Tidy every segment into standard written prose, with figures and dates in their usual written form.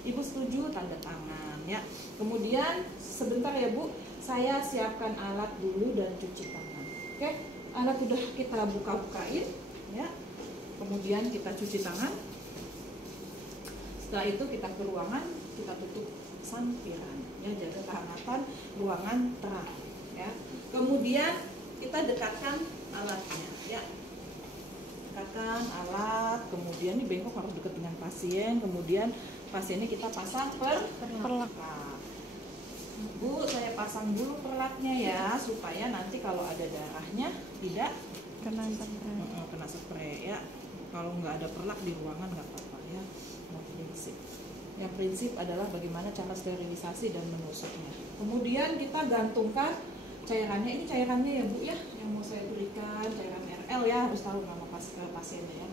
Ibu setuju, tanda tangan ya. Kemudian sebentar ya Bu, saya siapkan alat dulu dan cuci tangan. Oke, alat udah kita buka-bukain ya. Kemudian kita cuci tangan. Setelah itu kita ke ruangan, kita tutup sampiran ya, jaga kehangatan ruangan terang ya. Kemudian kita dekatkan alatnya ya. Dekatkan alat, kemudian ini bengkok harus dekat dengan pasien, kemudian pasiennya kita pasang perlak. Bu, saya pasang dulu perlaknya ya, supaya nanti kalau ada darahnya tidak kena spray ya. Kalau nggak ada perlak di ruangan nggak apa-apa ya. Yang prinsip adalah bagaimana cara sterilisasi dan menusuknya. Kemudian kita gantungkan cairannya. Ini cairannya ya Bu ya, yang mau saya berikan, cairan RL ya, harus tahu nama pasiennya ya.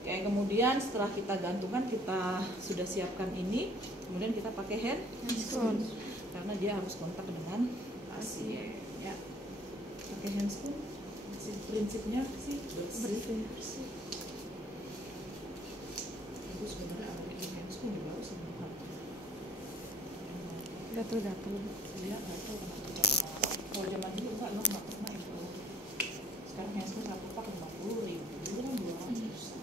Oke, kemudian setelah kita gantungkan, kita sudah siapkan ini, kemudian kita pakai handscoon karena dia harus kontak dengan pasien ya. Pakai handscoon, prinsipnya sih bersih. Itu sebenarnya ada bikin handscoon juga harus sembuhan. Gatel-gatel. Iya, gatel kenapa? Kalau zaman dulu nggak pernah itu. Sekarang handscoon satu pak 50.000, dulu kan 200.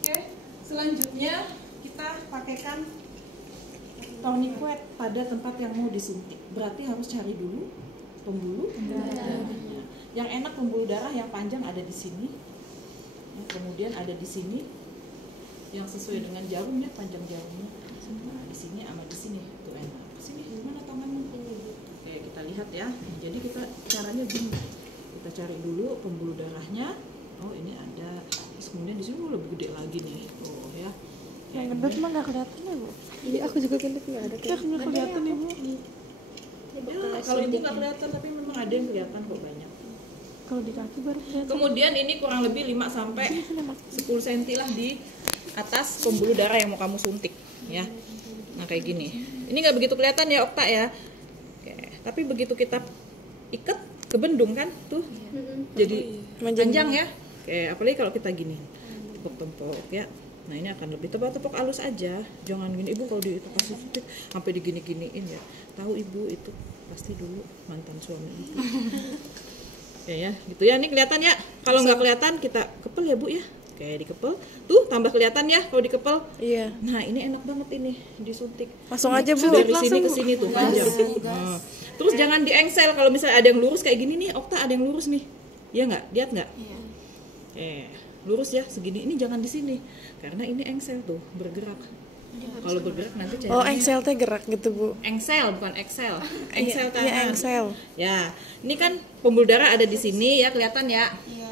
Oke, selanjutnya kita pakaikan tourniquet pada tempat yang mau disuntik. Berarti harus cari dulu pembuluh darahnya. Yang enak pembuluh darah yang panjang ada di sini. Ya, kemudian ada di sini yang sesuai dengan jarumnya, panjang jarumnya. Nah, di sini sama di sini itu enak. Sini mana tanganmu? Oke, kita lihat ya. Jadi kita caranya gini. Kita cari dulu pembuluh darahnya. Oh, ini ada. Terus kemudian di sini lebih gede lagi nih. Tuh ya. Yang gendut mah nggak kelihatan ya Bu? Iya, aku juga gendut nggak ada. Nggak kelihatan ya Bu? Ya, kalau itu nggak kelihatan, tapi memang ada yang kelihatan kok banyak. Kalau di kaki baru kelihatan. Kemudian ini kurang lebih 5 sampai 10 cm lah di atas pembuluh darah yang mau kamu suntik ya. Nah kayak gini. Ini nggak begitu kelihatan ya Okta ya. Oke. Tapi begitu kita ikat ke bendung kan tuh jadi panjang ya. Oke, apalagi kalau kita gini tepuk-tepuk ya. Nah ini akan lebih tepuk halus aja. Jangan gini Ibu, kalau dikasih suntik sampai digini-giniin ya. Tahu Ibu itu pasti dulu mantan suami Ibu. Ya, gitu ya. Ini kelihatan ya. Kalau nggak kelihatan kita kepel ya Bu ya. Oke, dikepel. Tuh tambah kelihatan ya kalau dikepel. Iya. Nah ini enak banget ini disuntik. Langsung aja Bu. Dari sini ke sini tuh panjang. Nah, terus jangan diengsel. Kalau misalnya ada yang lurus kayak gini nih, Okta ada yang lurus nih. Iya nggak? Lihat nggak? Iya. Lurus ya segini. Ini jangan di sini karena ini engsel tuh bergerak. Kalau bergerak nanti cairannya. Oh, engsel teh gerak gitu Bu. Engsel bukan Excel. Engsel tangan. Iya, engsel. Ya, ini kan pembuluh darah ada di sini ya, kelihatan ya. Iya.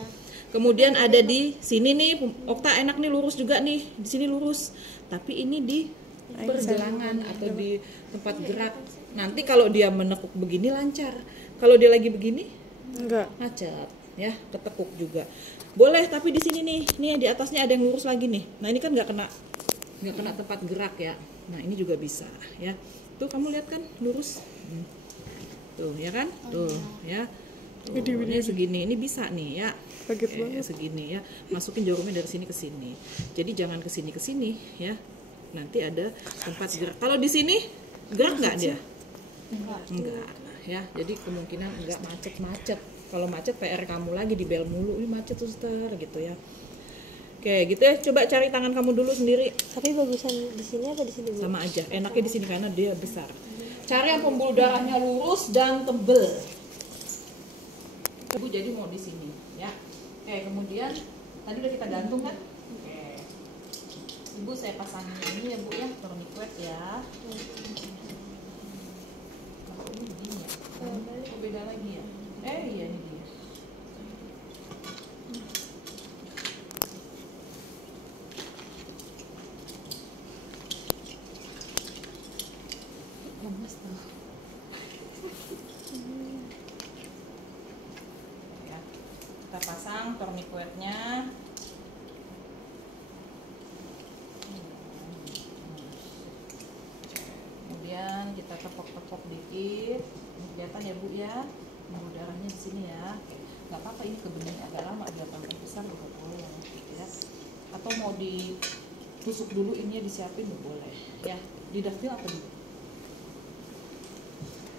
Kemudian ada di sini nih, Okta enak nih lurus juga nih, di sini lurus. Tapi ini di pergelangan atau di tempat gerak. Nanti kalau dia menekuk begini lancar. Kalau dia lagi begini Enggak. macet ya, ketekuk juga. Boleh, tapi di sini nih di atasnya ada yang lurus lagi nih. Nah, ini kan nggak kena tempat gerak ya. Nah, ini juga bisa ya. Tuh kamu lihat kan lurus. Tuh ya kan? Tuh ya. Tuh, ini segini, ini bisa nih ya. Kaget banget. Segini ya. Masukin jarumnya dari sini ke sini. Jadi jangan ke sini ya. Nanti ada tempat gerak. Kalau di sini gerak nggak dia? Enggak ya. Jadi kemungkinan enggak macet. Kalau macet PR kamu lagi di bel mulu, ini macet suster gitu ya. Oke, gitu ya. Coba cari tangan kamu dulu sendiri. Tapi bagusan di sini apa di sini Bu? Sama aja. Enaknya di sini karena dia besar. Cari yang pembuluh darahnya lurus dan tebel. Ibu jadi mau di sini ya. Oke, kemudian tadi udah kita gantung kan? Oke. Ibu saya pasang ini ya Bu ya, tourniquet ya. Kalau ini begini ya. Oh, beda lagi ya. Iya ini dia. Lemes tuh. Ya, kita pasang tourniquetnya. Kemudian kita tepok-tepok dikit. Ini kelihatan ya Bu ya. Pembuluh darahnya di sini ya. Nggak apa-apa ini kebening agak lama, biar tambah besar juga boleh ya. Atau mau di tusuk dulu ininya disiapin boleh ya. Didaftil apa dulu?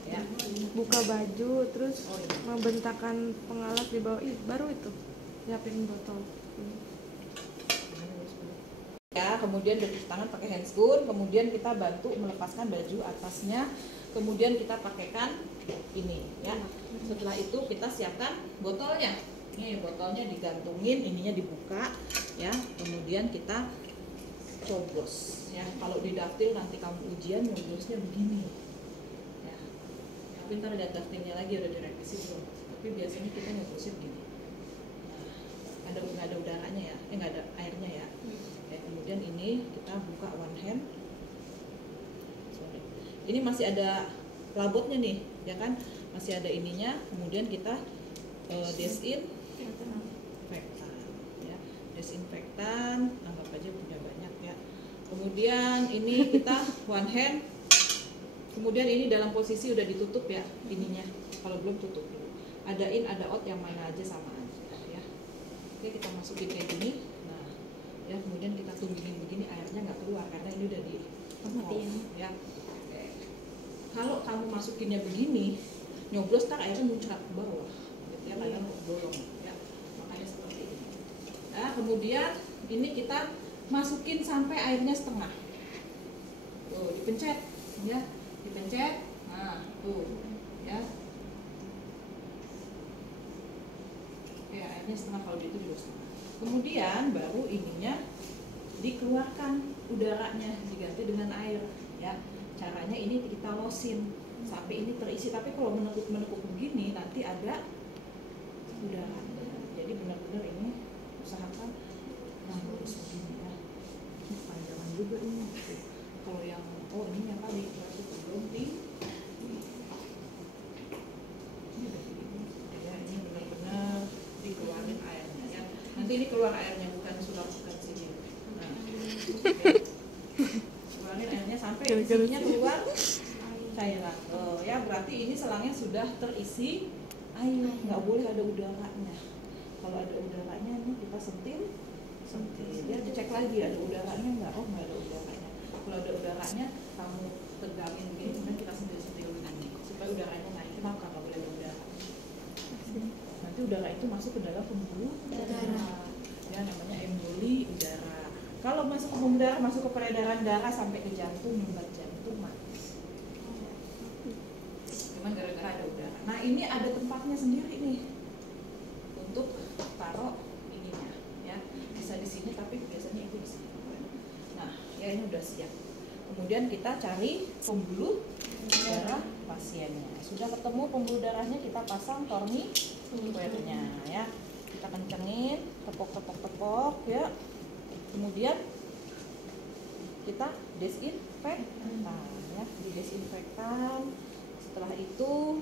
Ya. Buka baju terus Oh, iya. membentangkan pengalas di bawah. Ih, baru itu siapin botol. Ya, kemudian cuci tangan pakai handscoon, kemudian kita bantu melepaskan baju atasnya, kemudian kita pakaikan ini ya. Setelah itu kita siapkan botolnya. Ini botolnya digantungin, ininya dibuka ya. Kemudian kita coblos ya. Kalau di daftil nanti kamu ujian nyoblosnya begini. Ya. Tapi ntar lihat daftilnya lagi udah direvisi belum. Tapi biasanya kita nyoblosnya begini. Nah, nggak ada udaranya ya, nggak ada airnya ya. Ya. Kemudian ini kita buka one hand. Sorry. Ini masih ada labotnya nih, ya kan? Masih ada ininya. Kemudian kita desinfektan, ya. Desinfektan, anggap aja punya banyak ya. Kemudian ini kita one hand. Kemudian ini dalam posisi udah ditutup ya ininya. Kalau belum tutup dulu. Ada in, ada out, yang mana aja sama aja ya. Oke, kita masukin kayak gini. Nah, ya kemudian kita tungguin begini, airnya nggak keluar karena ini udah di Matiin. ya. Oke. Kalau kamu masukinnya begini, nyoblos tar airnya muncrat ke bawah. Gitu ya, kadang bolong ya. Makanya seperti ini. Nah, kemudian ini kita masukin sampai airnya setengah. Tuh, dipencet ya. Dipencet. Nah, tuh ya. Oke, airnya setengah, kalau itu juga setengah. Kemudian baru ininya dikeluarkan udaranya, diganti dengan air ya. Caranya ini kita losin sampai ini terisi, tapi kalau menekuk begini nanti ada udara. Jadi benar-benar ini usahakan lurus begini ya. Ini panjangan juga ini. Kalau yang ini yang kali berarti belum ini udah begini. Ya, ini benar-benar dikeluarin airnya ya. Nanti ini keluar airnya, bukan sulap-sulap sini. Nah, keluarin airnya sampai isinya keluar cairan. Oh ya, berarti ini selangnya sudah terisi air, nggak boleh ada udaranya. Kalau ada udaranya ini kita sentil, ya dicek lagi ada udaranya nggak. Oh, nggak ada udaranya. Kalau ada udaranya kamu tegangin begini, kemudian kita sentil begini supaya udaranya naik. Kenapa nggak boleh ada udara? Nanti udara itu masuk ke dalam pembuluh darah. Ya, namanya emboli udara. Kalau masuk ke pembuluh darah, masuk ke peredaran darah sampai ke jantung, menyumbat jantung mati. Cuman gara-gara ada udara. Nah, ini ada tempatnya sendiri nih untuk taruh ininya, ya. Bisa di sini, tapi biasanya itu di sini. Nah, ya ini udah siap. Kemudian kita cari pembuluh darah pasiennya. Sudah ketemu pembuluh darahnya, kita pasang torniquetnya ya. Kita kencengin, tepok ya. Kemudian kita desinfektan ya, didesinfektan. Setelah itu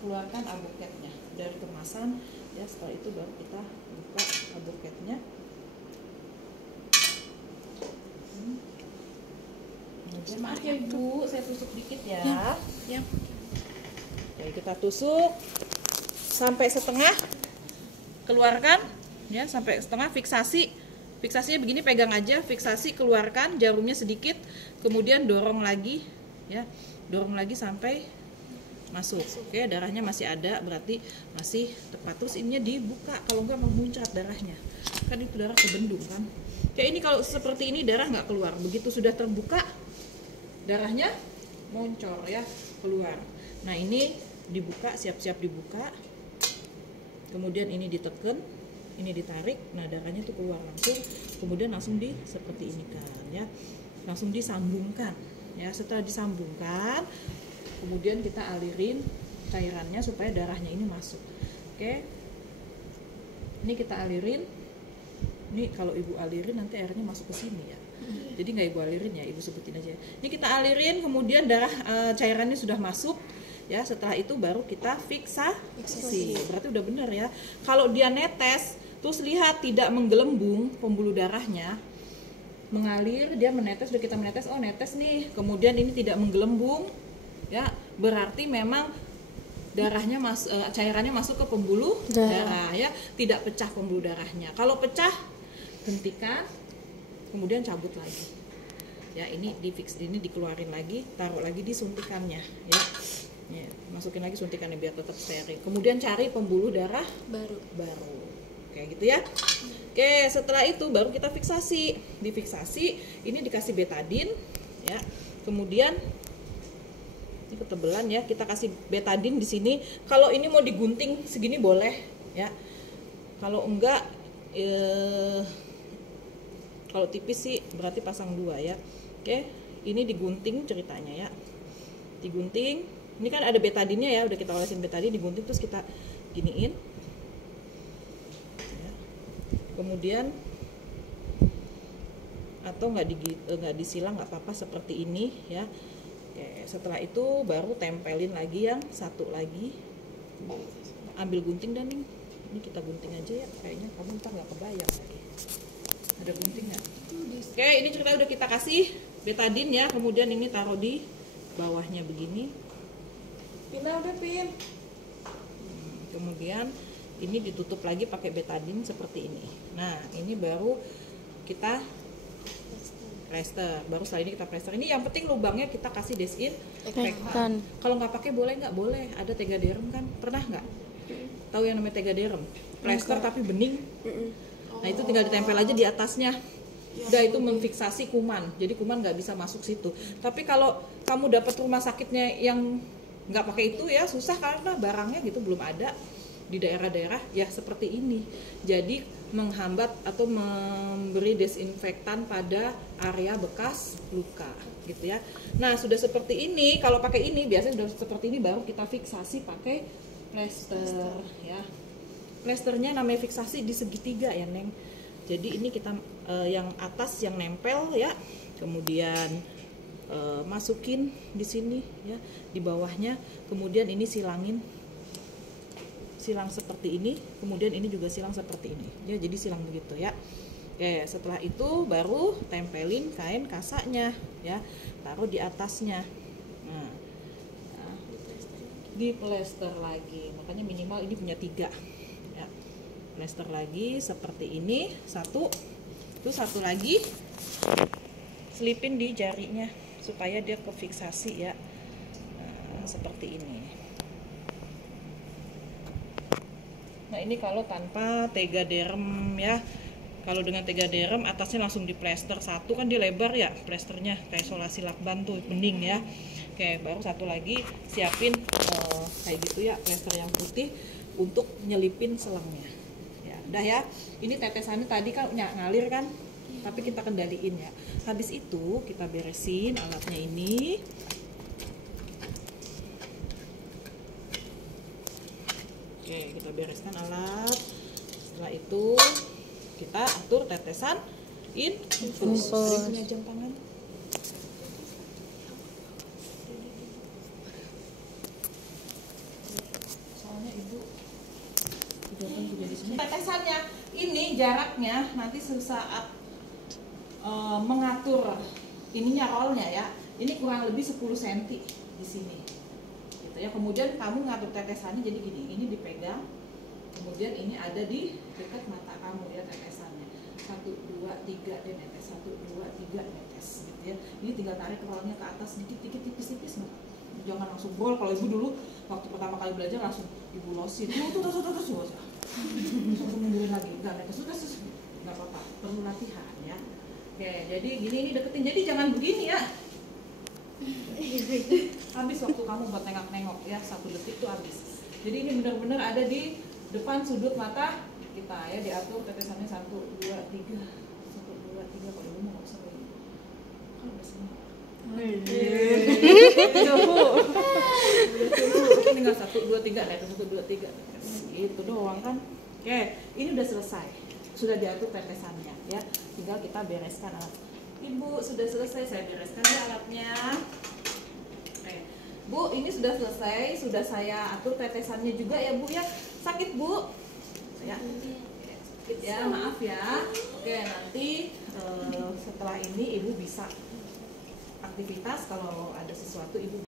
keluarkan abuketnya dari kemasan ya. Setelah itu baru kita buka abuketnya. Maaf ya Ibu, saya tusuk dikit ya. Ya. Oke, kita tusuk sampai setengah, keluarkan ya, sampai setengah, fiksasinya begini, pegang aja, fiksasi, keluarkan, jarumnya sedikit, kemudian dorong lagi ya, dorong lagi sampai masuk. Oke, darahnya masih ada, berarti masih tepat. Terus ininya dibuka, kalau enggak memuncrat darahnya, kan itu darah kebendung kan. Kayak ini kalau seperti ini darah nggak keluar, begitu sudah terbuka darahnya moncor ya, keluar. Nah, ini dibuka, siap-siap dibuka, kemudian ini ditekan, ini ditarik, nah darahnya tuh keluar langsung, kemudian langsung seperti ini kan ya, langsung disambungkan ya. Setelah disambungkan, kemudian kita alirin cairannya supaya darahnya ini masuk. Oke, ini kita alirin. Ini kalau Ibu alirin nanti airnya masuk ke sini ya. Jadi nggak Ibu alirin ya, Ibu sebutin aja. Ini kita alirin, kemudian darah cairannya sudah masuk ya. Setelah itu baru kita fiksasi. Berarti udah bener ya. Kalau dia netes, terus lihat tidak menggelembung pembuluh darahnya, mengalir, dia menetes, udah kita menetes, oh netes nih. Kemudian ini tidak menggelembung ya, berarti memang darahnya cairannya masuk ke pembuluh darah ya, tidak pecah pembuluh darahnya. Kalau pecah, hentikan kemudian cabut lagi. Ya, ini dikeluarin lagi, taruh lagi di suntikannya, ya. Ya, masukin lagi suntikannya biar tetap steril. Kemudian cari pembuluh darah baru. Kayak gitu ya. Oke, setelah itu baru kita fiksasi. Difiksasi, ini dikasih betadin, ya. Kemudian ini ketebelan ya, kita kasih betadin di sini. Kalau ini mau digunting segini boleh, ya. Kalau enggak, kalau tipis sih berarti pasang 2 ya. Oke, ini digunting ceritanya ya. Digunting. Ini kan ada betadinnya ya, udah kita olesin betadin, digunting terus kita giniin. Ya. Kemudian atau nggak disilang nggak apa-apa seperti ini ya. Oke, setelah itu baru tempelin lagi yang satu lagi. Ambil gunting dan ini kita gunting aja ya, kayaknya kamu ntar nggak kebayang lagi. Ada gunting nggak? Oke, ini cerita udah kita kasih betadin ya, kemudian ini taruh di bawahnya begini. Pindah udah Pin. Kemudian ini ditutup lagi pakai betadin seperti ini. Nah, ini baru kita plester. Baru setelah ini kita plester. Ini yang penting lubangnya kita kasih desinfektan. Kalau nggak pakai boleh nggak? Boleh. Ada Tegaderm kan? Pernah nggak? Tahu yang namanya Tegaderm? Plester tapi bening. Nah, itu tinggal ditempel aja di atasnya. Udah, itu memfiksasi kuman. Jadi kuman nggak bisa masuk situ. Tapi kalau kamu dapat rumah sakitnya yang nggak pakai itu ya susah karena barangnya gitu belum ada di daerah-daerah ya seperti ini. Jadi menghambat atau memberi desinfektan pada area bekas luka gitu ya. Nah, sudah seperti ini, kalau pakai ini biasanya sudah seperti ini baru kita fiksasi pakai plester ya. Plesternya namanya fiksasi di segitiga ya, Neng. Jadi ini kita yang atas yang nempel ya. Kemudian masukin di sini ya, di bawahnya. Kemudian ini silang seperti ini, kemudian ini juga silang seperti ini ya, jadi silang begitu ya. Oke, setelah itu baru tempelin kain kasaknya ya, taruh di atasnya. Nah, di plester lagi, makanya minimal ini punya 3 ya. Plester lagi seperti ini, terus satu lagi selipin di jarinya supaya dia kefiksasi ya. Nah, seperti ini. Nah, ini kalau tanpa Tegaderm ya. Kalau dengan Tegaderm atasnya langsung di plester satu, kan dia lebar ya plesternya, kayak isolasi lakban tuh bening ya. Oke, baru satu lagi siapin kayak gitu ya, plester yang putih untuk nyelipin selangnya. Ya, udah ya. Ini tetesannya tadi kan ngalir kan, tapi kita kendaliin ya. Habis itu kita beresin alatnya ini. Oke, kita bereskan alat. Setelah itu kita atur tetesan infus. Ada punya jam tangan? Soalnya ibu kan juga di sini. Tetesannya ini jaraknya nanti sesaat mengatur ininya rollnya ya. Ini kurang lebih 10 cm di sini. Ya, kemudian kamu ngatur tetesannya jadi gini, ini dipegang, kemudian ini ada di dekat mata kamu ya tetesannya, 1, 2, 3 dia netes, 1, 2, 3 netes gitu ya. Ini tinggal tarik rollnya ke atas dikit-dikit, tipis-tipis, jangan langsung bol. Kalau ibu dulu waktu pertama kali belajar langsung ibu losin, tuh mundurin lagi, enggak netes, sudah nggak apa-apa, perlu latihan ya. Oke, jadi gini, ini deketin, jadi jangan begini ya. Habis waktu kamu buat nengok-nengok ya, 1 detik tuh habis. Jadi ini benar-benar ada di depan sudut mata kita ya, diatur tetesannya 1, 2, 3, 1, 2, 3. Kalau dulu nggak usah begini. Kan udah semua. Tinggal 1, 2, 3, nah 1, 2, 3. Gitu doang kan. Oke, ini udah selesai. Sudah diatur tetesannya ya. Tinggal kita bereskan alat. Ibu, sudah selesai, saya bereskan ya alatnya. Oke. Bu, ini sudah selesai, sudah saya atur tetesannya juga ya Bu ya. Sakit Bu? Ya. Sakit ya, maaf ya. Oke, nanti setelah ini Ibu bisa aktivitas, kalau ada sesuatu Ibu